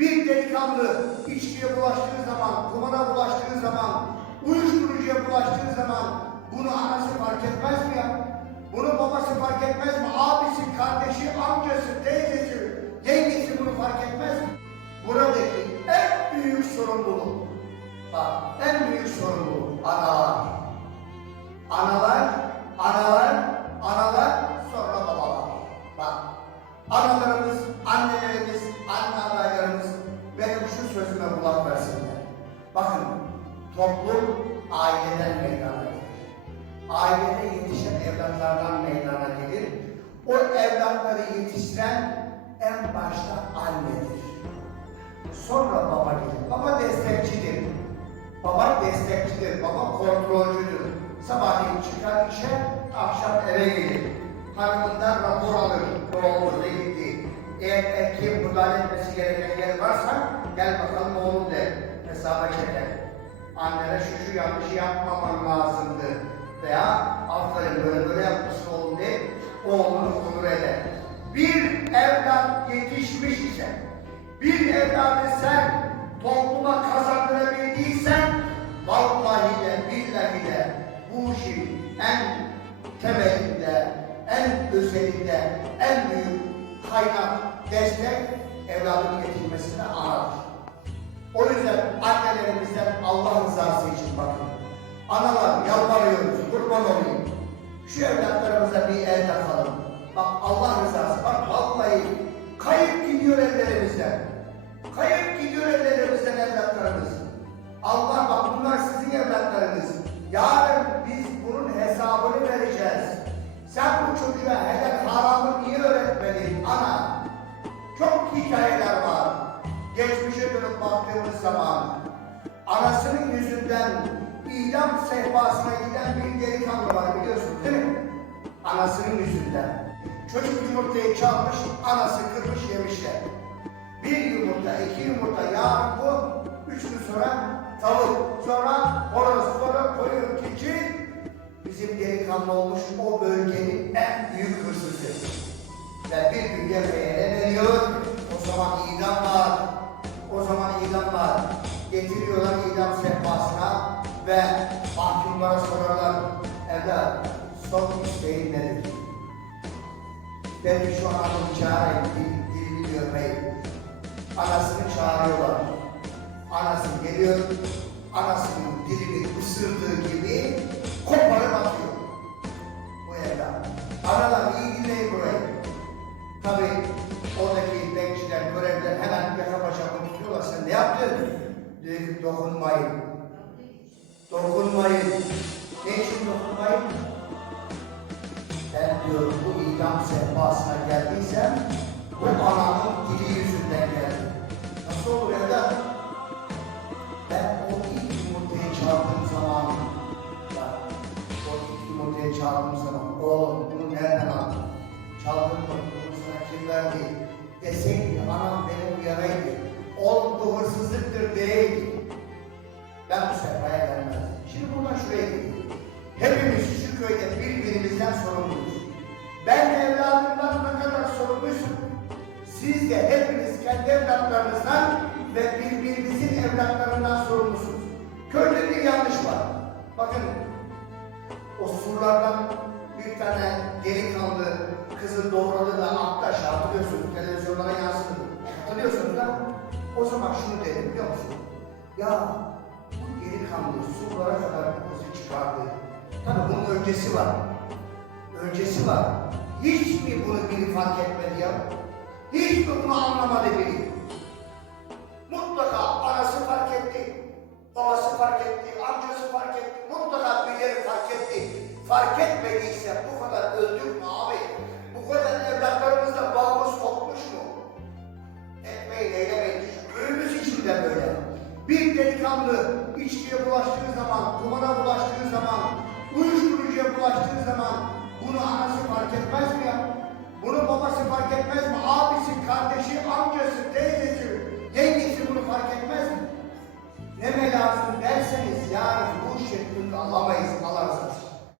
delikanlı içkiye bulaştığı zaman, kumara bulaştığı zaman, uyuşturucuya bulaştığı zaman bunu anası fark etmez mi ya? Bunu babası fark etmez mi? Abisi, kardeşi, amcası, teyzesi, yengesi bunu fark etmez mi? Buradaki en büyük sorumluluk, bak en büyük sorumluluk analar. Analar, analar, analar, sonra babalar. Bak, analarımız, annelerimiz, anne Bakın, toplum aileden meydana gelir. Ailede yetişen evlatlardan meydana gelir. O evlatları yetiştiren en başta annedir. Sonra baba gelir. Baba destekçidir. Baba destekçidir. Baba kontrolcüdür. Sabahleyin çıkar işe, akşam eve gelir. Hanımından rapor alır. Oldu, ne gitti. Eğer erkeğin müdahale etmesi gereken yer varsa gel bakalım oğlum der. Hesaba çeker. Annene şu şu yanlışı yapmaman lazımdı. Veya aferin böyle böyle yapmışsın oğlum diye oğlunu onur eder. Bir evlat yetişmiş ise bir evladı sen topluma kazandırabildiysen vallahi de billahi de bu işin en temelinde, en özelinde, en büyük kaynak, destek evladın getirmesine anadır. Allah rızası için bakın. Analar yalvarıyoruz, kurban olayım. Şu evlatlarımıza bir el takalım. Bak Allah rızası, bak vallahi kayıp gidiyor ellerimizden. Kayıp gidiyor ellerimizden evlatlarımız. Allah bak bunlar sizin evlatlarınız. Yarın biz bunun hesabını vereceğiz. Sen bu çocuğa hele haramı niye öğretmedin ana? Çok hikayeler var. Geçmişe dönüp baktığımız zaman anasının yüzünden idam sehpasına giden bir delikanlı var biliyorsun değil mi? Anasının yüzünden. Çocuk yumurtayı çalmış, anası kırmış yemişler. Bir yumurta, iki yumurta, yarın bu, üç gün sonra tavuk, sonra horoz, sonra koyun, keçi. Bizim delikanlı olmuş o bölgenin en büyük hırsızı. Ve bir gün yemeğe mahkumlara sorarlar. Evlat, son isteğin nedir? Beni şu an çağırın, dil, dilini görmeyin. Anasını çağırıyorlar. Anası geliyor, anasının dilini ısırdığı gibi koparıp atıyor. Bu evlat. Analar iyi dinleyin burayı. Tabi oradaki bekçiler, görevliler hemen yaka paşamı tutuyorlar. Sen ne yaptın? Diyor ki dokunmayın. Dokunmayın. Ne için dokunmayın? Ben diyor bu idam sehpasına geldiysem bu anamın dili yüzünden geldim. Nasıl olur evlat? Ben o ilk yumurtayı çaldığım zaman bak, o ilk yumurtayı çaldığım zaman oğlum siz de hepiniz kendi evlatlarınızdan ve birbirinizin evlatlarından sorumlusunuz. Köyde bir yanlış var. Bakın, o surlardan bir tane delikanlı kızı doğradı da attı aşağı hatırlıyorsunuz. Televizyonlara yansıdı. Hatırlıyorsunuz da o zaman şunu dedim biliyor musun? Ya bu delikanlı surlara kadar bu kızı çıkardı. Tabii bunun öncesi var. Öncesi var. Hiç mi bunu biri fark etmedi ya? Hiç mi bunu anlamadı biri? Mutlaka anası fark etti, babası fark etti, amcası fark etti, mutlaka birileri fark etti. Fark etmediyse bu kadar öldük mü abi? Bu kadar evlatlarımızla bağımız kopmuş mu? Etmeyin, eylemeyin. Ölümümüz içinde böyle. Bir delikanlı içkiye bulaştığı zaman, kumara bulaştığı zaman, uyuşturucuya bulaştığı zaman bunu anası fark etmez mi ya? Bunu babası fark etmez mi? Abisi, kardeşi,